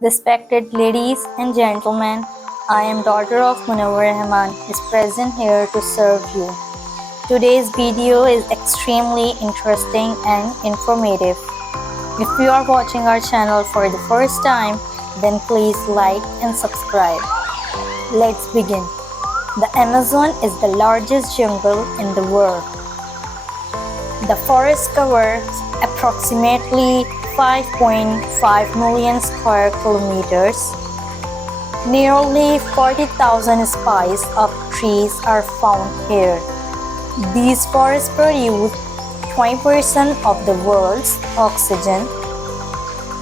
Respected ladies and gentlemen, I am daughter of Munawar Rahman is present here to serve you. Today's video is extremely interesting and informative. If you are watching our channel for the first time, then please like and subscribe. Let's begin. The Amazon is the largest jungle in the world. The forest covers approximately 5.5 million square kilometers. Nearly 40,000 species of trees are found here. These forests produce 20% of the world's oxygen.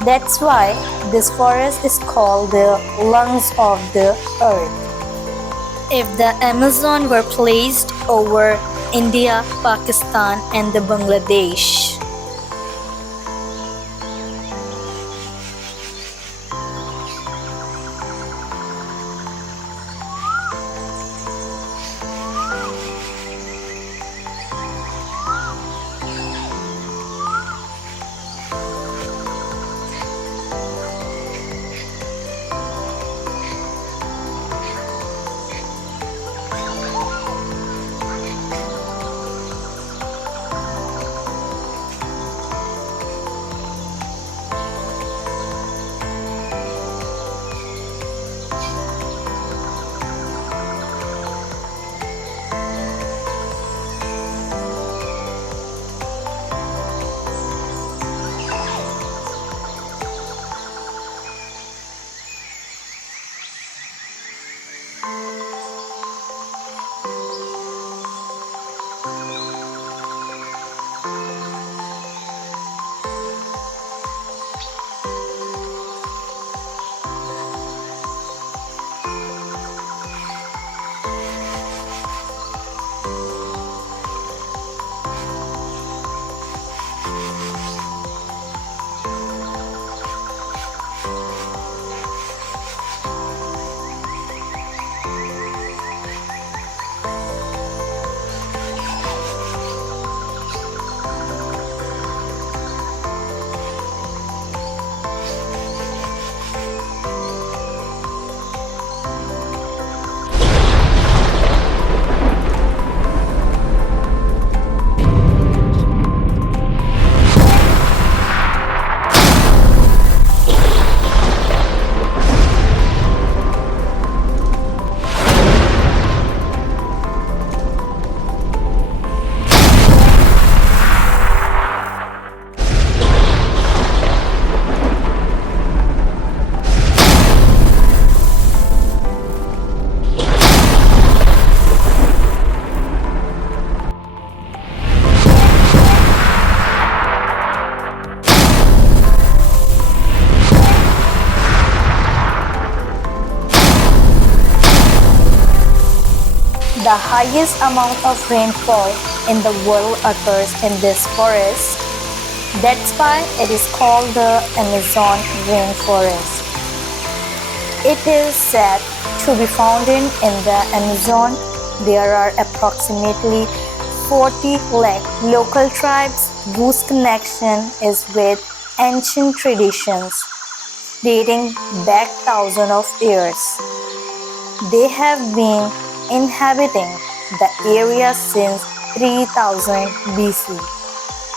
That's why this forest is called the lungs of the earth. If the Amazon were placed over India, Pakistan, and the Bangladesh, the highest amount of rainfall in the world occurs in this forest. That's why it is called the Amazon Rainforest. It is said to be found in the Amazon. There are approximately 40 lakh local tribes whose connection is with ancient traditions dating back thousands of years. They have been inhabiting the area since 3000 BC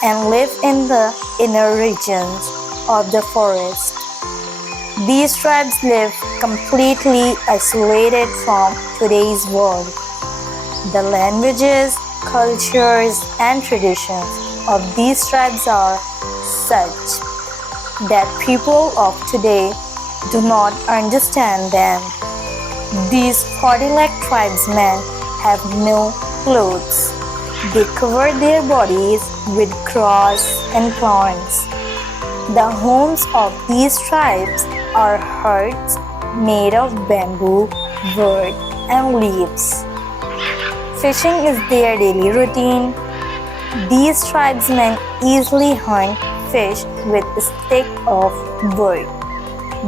and live in the inner regions of the forest. These tribes live completely isolated from today's world. The languages, cultures, and traditions of these tribes are such that people of today do not understand them. These 40 lakh tribesmen have no clothes. They cover their bodies with grass and plants. The homes of these tribes are huts made of bamboo, wood, and leaves. Fishing is their daily routine. These tribesmen easily hunt fish with a stick of wood.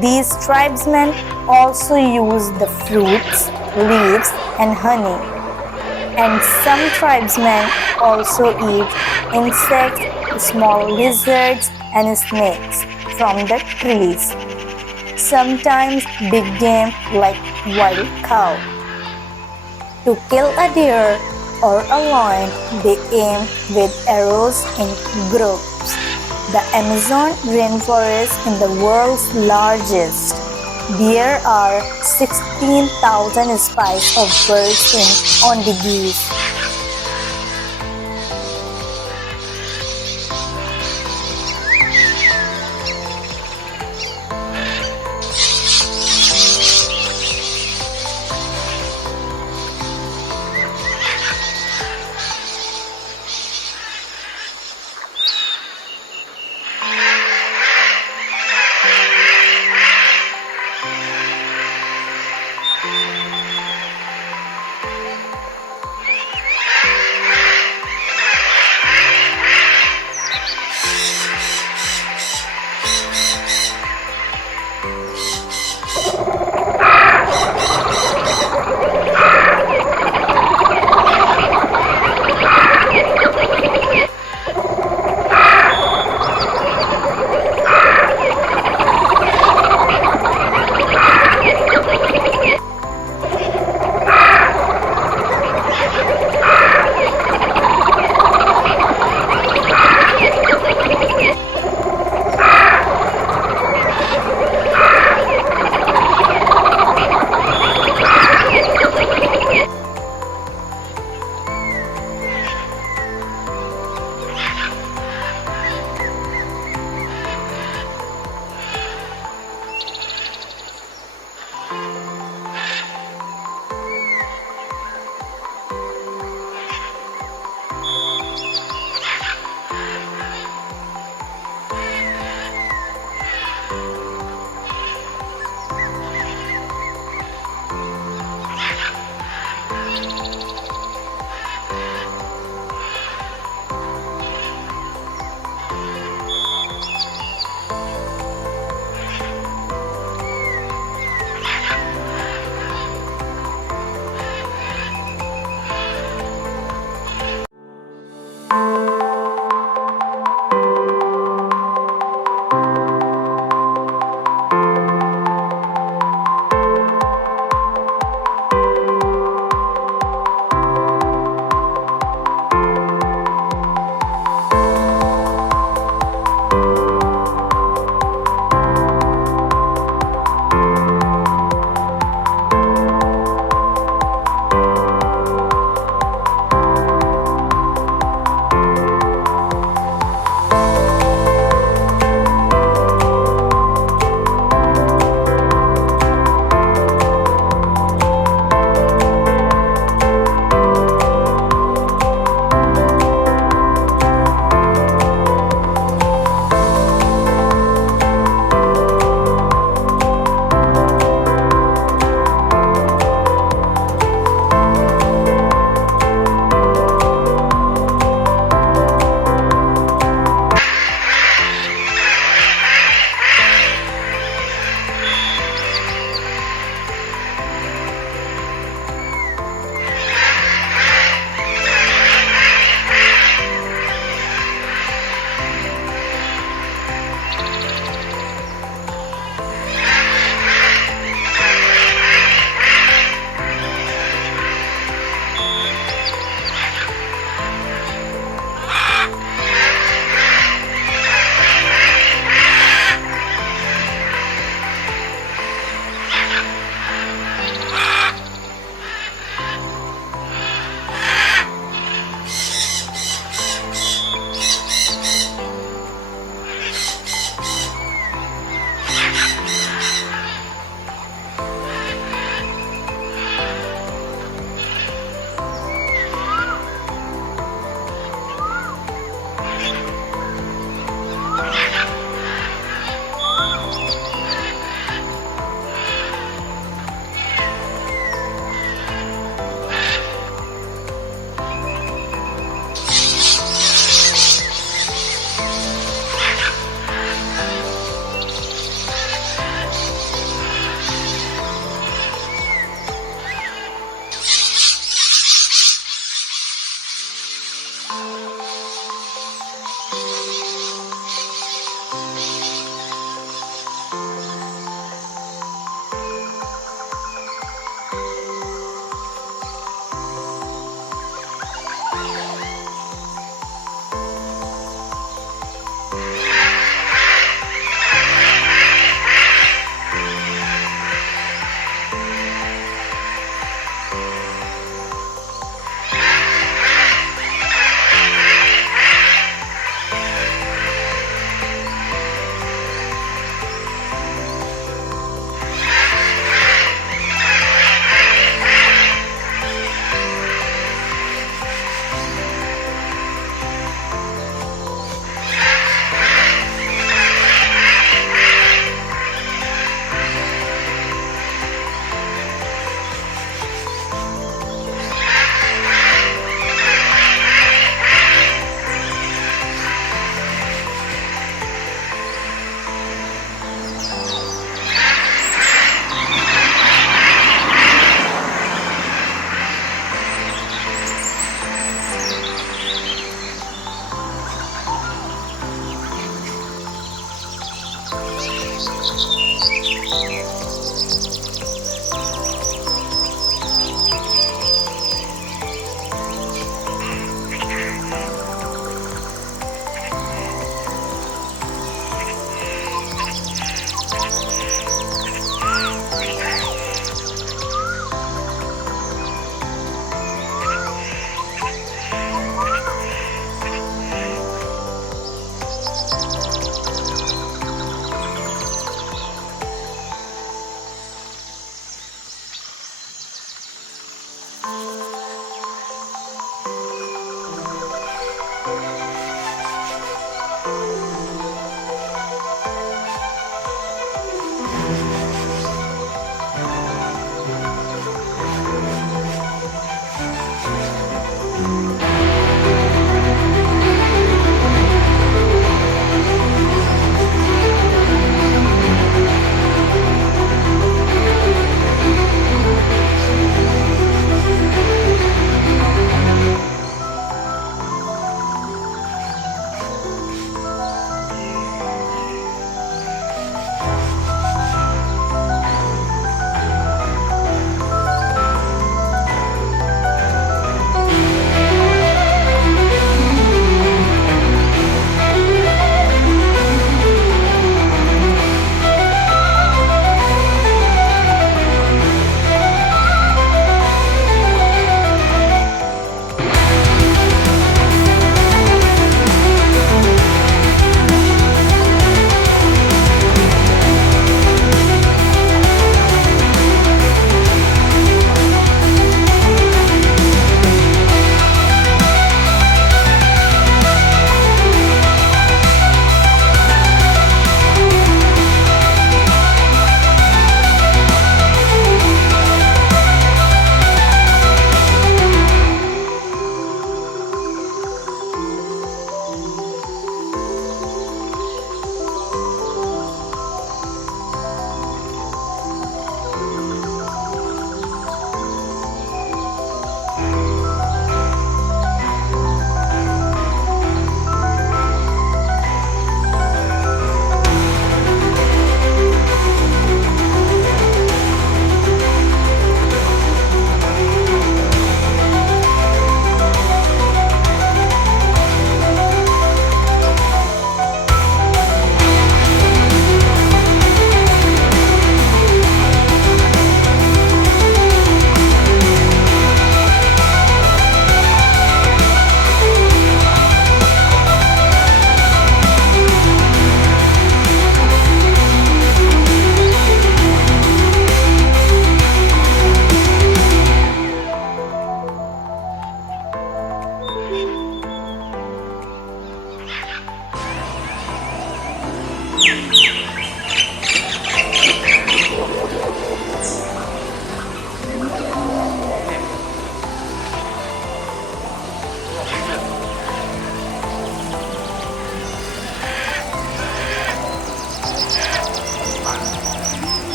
These tribesmen also use the fruits, leaves, and honey. And some tribesmen also eat insects, small lizards, and snakes from the trees. sometimes big game like wild cow. To kill a deer or a lion, they aim with arrows in groups. The Amazon rainforest is the world's largest. There are 16,000 species of birds on the geese.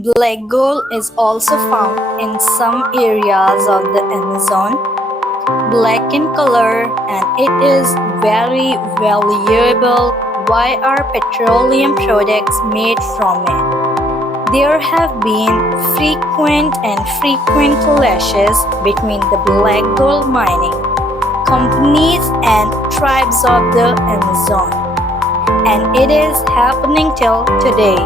Black gold is also found in some areas of the Amazon, black in color, and it is very valuable. Why are petroleum products made from it? There have been frequent clashes between the black gold mining companies and tribes of the Amazon, and it is happening till today.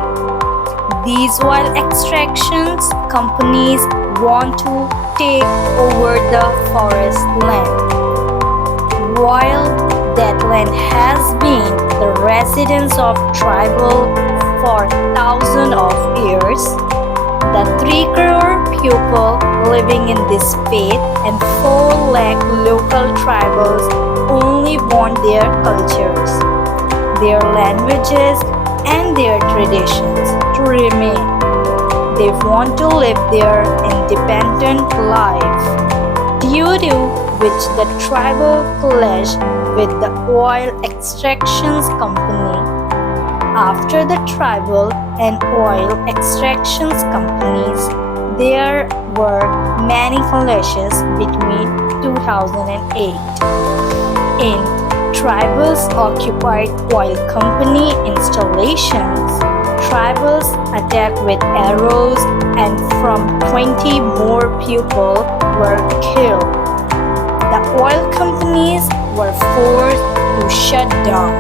These oil extractions companies want to take over the forest land. While that land has been the residence of tribal for thousands of years, the 3 crore people living in this state and 4 lakh local tribals only want their cultures, their languages, and their traditions to remain. They want to live their independent life, due to which the tribal clash with the oil extractions company. After the tribal and oil extractions companies, there were many clashes between 2008. In tribals occupied oil company installations, tribals attacked with arrows and from 20 more people were killed. The oil companies were forced to shut down.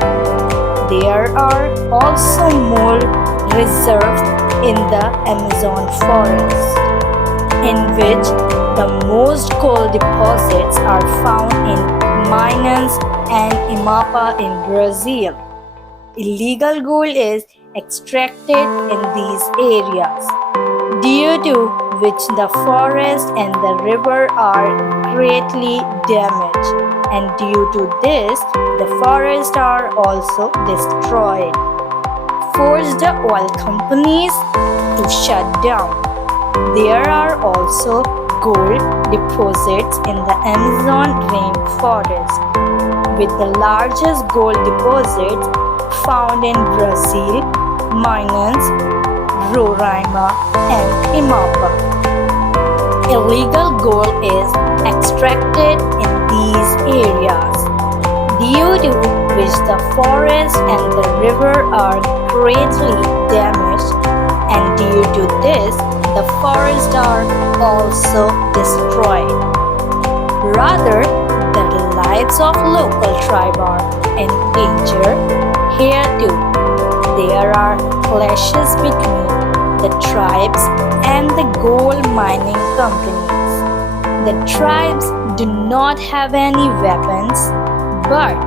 There are also more reserves in the Amazon forest, in which the most gold deposits are found in Minas and Amapá in Brazil. Illegal gold is extracted in these areas, due to which the forest and the river are greatly damaged, and due to this, the forests are also destroyed. Force the oil companies to shut down. There are also gold deposits in the Amazon rainforest, with the largest gold deposits found in Brazil, Minas, Roraima, and Amapá. Illegal gold is extracted in these areas, due to which the forest and the river are greatly damaged, and due to this, the forests are also destroyed. Rather, the lives of local tribe are in danger. Here too, there are clashes between the tribes and the gold mining companies. The tribes do not have any weapons, but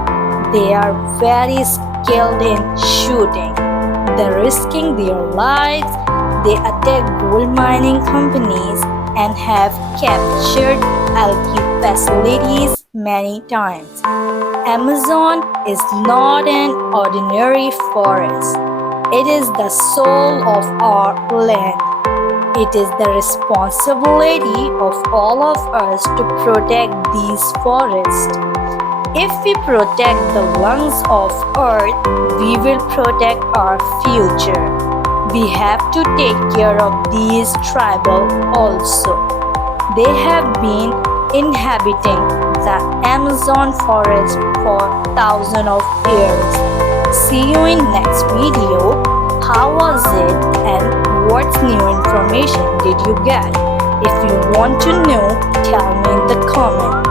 they are very skilled in shooting. They're risking their lives. They attack gold mining companies and have captured algae facilities many times. Amazon is not an ordinary forest. It is the soul of our land. It is the responsibility of all of us to protect these forests. If we protect the lungs of Earth, we will protect our future. We have to take care of these tribal also. They have been inhabiting the Amazon forest for thousands of years. See you in next video. How was it and what new information did you get? If you want to know, tell me in the comment.